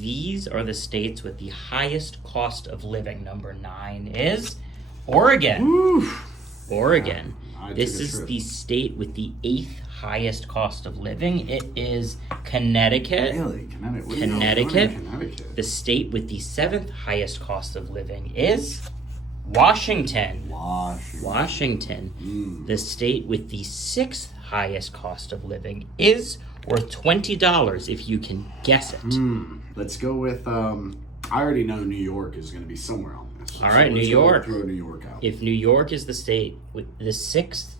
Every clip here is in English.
these are the states with the highest cost of living. Number 9 is Oregon. Oof. Oregon. I This took a is trip. the state with the 8th highest cost of living. It is Connecticut. Really? Connecticut? What are you Connecticut. doing in Connecticut? The state with the 7th highest cost of living is Washington. Washington. The state with the 6th highest cost of living is worth $20 if you can guess it. Let's go with, I already know New York is going to be somewhere on this. All right, New let's York. Throw New York out. If New York is the state with the 6th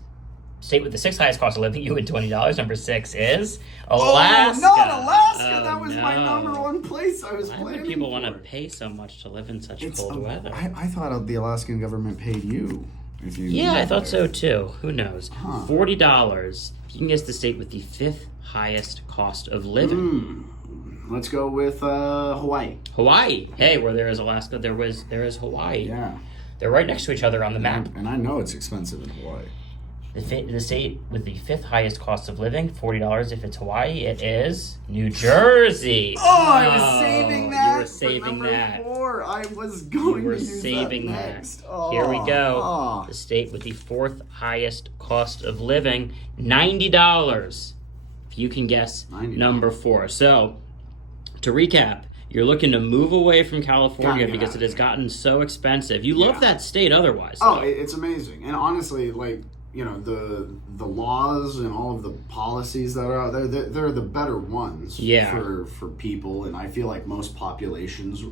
highest cost of living, you win $20. Number 6 is Alaska. Oh, not Alaska. Oh, That was my no. number one place I was Why planning would people want to for. pay so much to live in such It's, cold weather? I thought the Alaskan government paid you. If you Yeah, I lived thought there. so too. Who knows? Huh. $40. You can guess the state with the 5th highest cost of living. Let's go with Hawaii. Hawaii. Hey, where there is Alaska, there is Hawaii. Yeah. They're right next to each other on the map. And I know it's expensive in Hawaii. The state with the 5th highest cost of living, $40. If it's Hawaii, it is New Jersey. Oh, I was saving that. You were saving for number that. 4. I was going You were to use saving that that. next. Oh, Here we go. oh. The state with the 4th highest cost of living, $90. If you can guess $90. number 4. So, to recap, you're looking to move away from Gotta California get because out it has of gotten so expensive. You love Yeah. that state otherwise. Oh, though. it's amazing. And honestly, like, you know, the laws and all of the policies that are out there, they're the better ones Yeah. for people. And I feel like most populations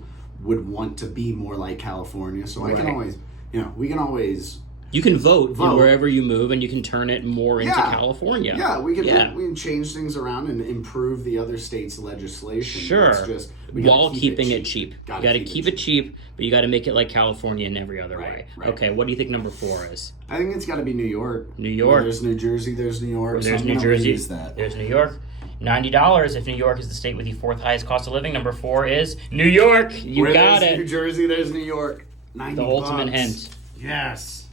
would want to be more like California. So I can Right. always, you know, we can always... You can vote Vote. wherever you move, and you can turn it more into Yeah. California. Yeah, we can Yeah. we can change things around and improve the other states' legislation. Sure. It's just, we gotta While keep keeping it cheap. You got to keep it cheap, but you got to make it like California in every other way. Right. Okay, what do you think number 4 is? I think it's got to be New York. New York. Where there's New Jersey, there's New York. so There's I'm New gonna Jersey. use that. There's New York. $90 if New York is the state with the 4th highest cost of living. Number 4 is New York. You Where got there's it. New Jersey, there's New York. 90 The ultimate bucks. hint. Yes.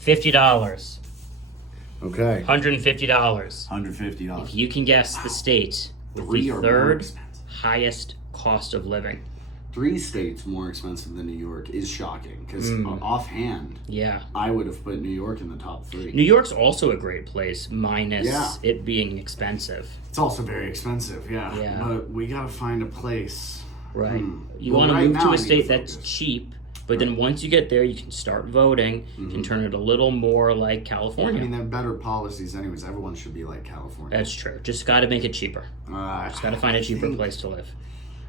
$50. Okay. $150. $150. If you can guess the state with 3 the are more 3rd expensive. highest cost of living. 3 states more expensive than New York is shocking because offhand, Yeah. I would have put New York in the top 3. New York's also a great place, minus Yeah. it being expensive. It's also very expensive, yeah. Yeah. But we gotta find a place. Right. You Well, want to right move now to I a need to state that's focus. cheap, but then once you get there, you can start voting. You can turn it a little more like I California. mean, they're better policies, anyways. Everyone should be like California. That's true. Just got to make it cheaper. Just got to find a cheaper place to live.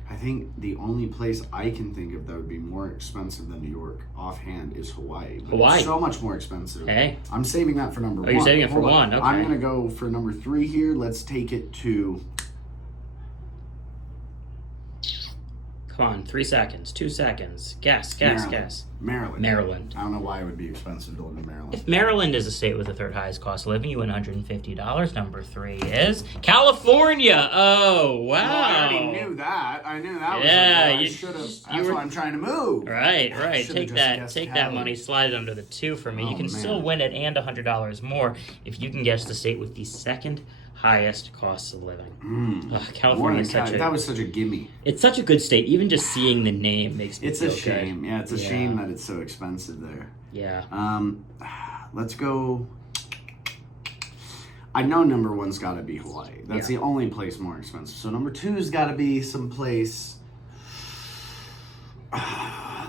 I think the only place I can think of that would be more expensive than New York offhand is Hawaii. But Hawaii. It's so much more expensive. Hey. I'm saving that for number 1. you're saving it for Hold on. 1, okay. I'm going to go for number 3 here. Let's take it to... Come on, 3 seconds, 2 seconds. Guess. Maryland. Maryland. I don't know why it would be expensive to live in Maryland. If Maryland is a state with the 3rd highest cost of living, you win $150. Number 3 is California. Oh, wow. I already knew that. I knew that was Yeah, I you should have. you That's were- why I'm trying to move. Right. Should've Take just that. guessed Take that Cali. money. Slide it under the 2 for me. Oh, you can man. still win it and $100 more if you can guess the state with the 2nd highest cost of living. Ugh, California is such That a. was such a gimme. It's such a good state. Even just seeing the name makes me It's feel a shame. good. Yeah, it's a Yeah. shame that it's so expensive there. Yeah. Let's go. I know number 1's got to be Hawaii. That's Yeah. the only place more expensive. So number 2's got to be someplace.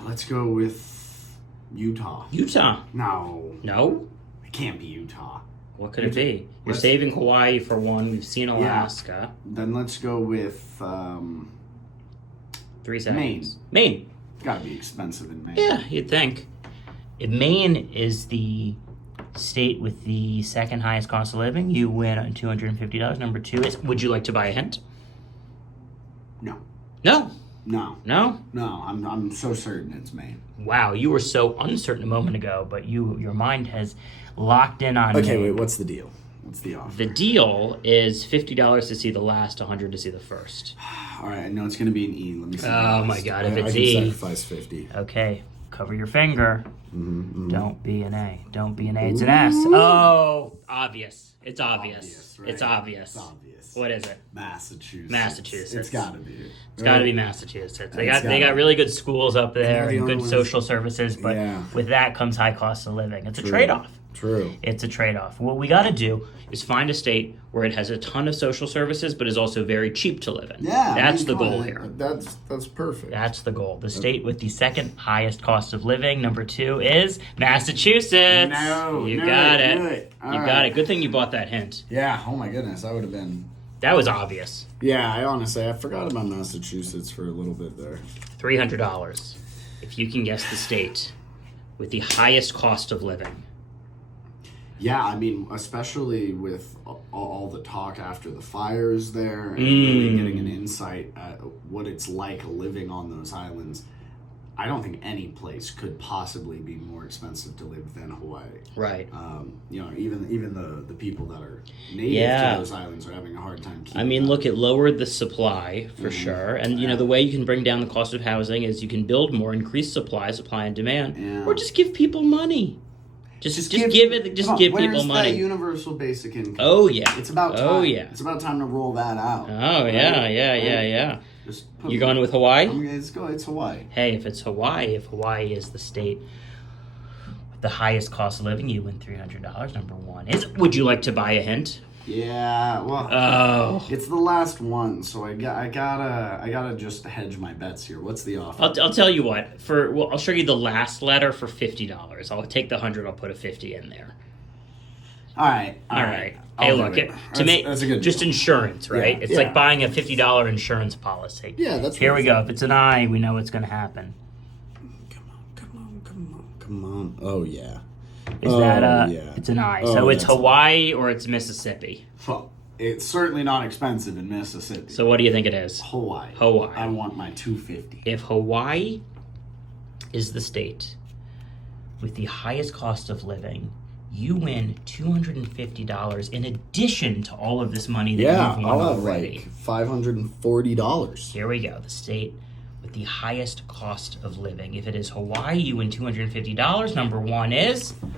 Let's go with Utah. Utah. No, No. it can't be Utah. What could it be? You're Let's- saving Hawaii for 1. We've seen Alaska. Then let's go with 3 seconds. Maine. it's got to be expensive in Maine. Yeah, you'd think. Maine is the state with the 2nd highest cost of living. You win $250. Number 2 is. Would you like to buy a hint? No, No. no, No. no. I'm so certain it's Maine. Wow, you were so uncertain a moment ago, but your mind has locked in on. Maine. What's the deal? What's the offer? The deal is $50 to see the last, $100 to see the first. All right, I know it's going to be an E. Let me see. Oh the my list. God, if I it's can E. sacrifice 50. Okay, Cover your finger. Mm-hmm. Don't be an A. Don't be an A. It's an S. Oh, obvious. It's obvious. Right? It's obvious. It's obvious. What is it? Massachusetts. Massachusetts. It's got to be. It's got to be Massachusetts. They It's got gotta really good schools up there They're the and only good ones- social services, but Yeah. with that comes high cost of living. It's a True. trade-off. True. It's a trade-off. What we got to do is find a state where it has a ton of social services, but is also very cheap to live in. Yeah. That's the come goal on. here. That's perfect. That's the goal. The state with the second highest cost of living, number 2, is Massachusetts. No, You knew got it, it. knew it. All You got right. it. Good thing you bought that hint. Yeah. Oh my goodness, I would have been. That was obvious. Yeah, I forgot about Massachusetts for a little bit there. $300. If you can guess the state with the highest cost of living. Yeah, I mean, especially with all the talk after the fires there, and really getting an insight at what it's like living on those islands. I don't think any place could possibly be more expensive to live than Hawaii. Right. Even the people that are native Yeah. to those islands are having a hard time keeping I mean, up. look, it lowered the supply for sure. And, the way you can bring down the cost of housing is you can build more, increase supply and demand, Yeah. or just give people money. Just give come on, people where's money. that universal basic income? Oh, yeah. It's about time. Oh, yeah. It's about time to roll that out. Oh, right? yeah. Just put, You going with Hawaii? Let's go. It's Hawaii. Hey, if Hawaii is the state with the highest cost of living, you win $300. Number 1 is. Would you like to buy a hint? Yeah. Well, Oh, it's the last one, so I gotta just hedge my bets here. What's the offer? I'll tell you what. I'll show you the last letter for $50. I'll take the 100. I'll put a 50 in there. All right. All right. I'll Hey, do look, it. that's a good just deal. insurance, right? Yeah, It's yeah. like buying a $50 insurance policy. Yeah, that's Here what we I go. If it's an I, we know what's going to happen. Come on. Oh yeah. Is that yeah. It's an I. Oh, So it's that's- Hawaii or it's Mississippi. Well, it's certainly not expensive in Mississippi. So what do you think it is? Hawaii. Hawaii. I want my $250. If Hawaii is the state with the highest cost of living, you win $250 in addition to all of this money that Yeah, you've won I'll have already. like $540. Here we go. The state with the highest cost of living. If it is Hawaii, you win $250. Number 1 is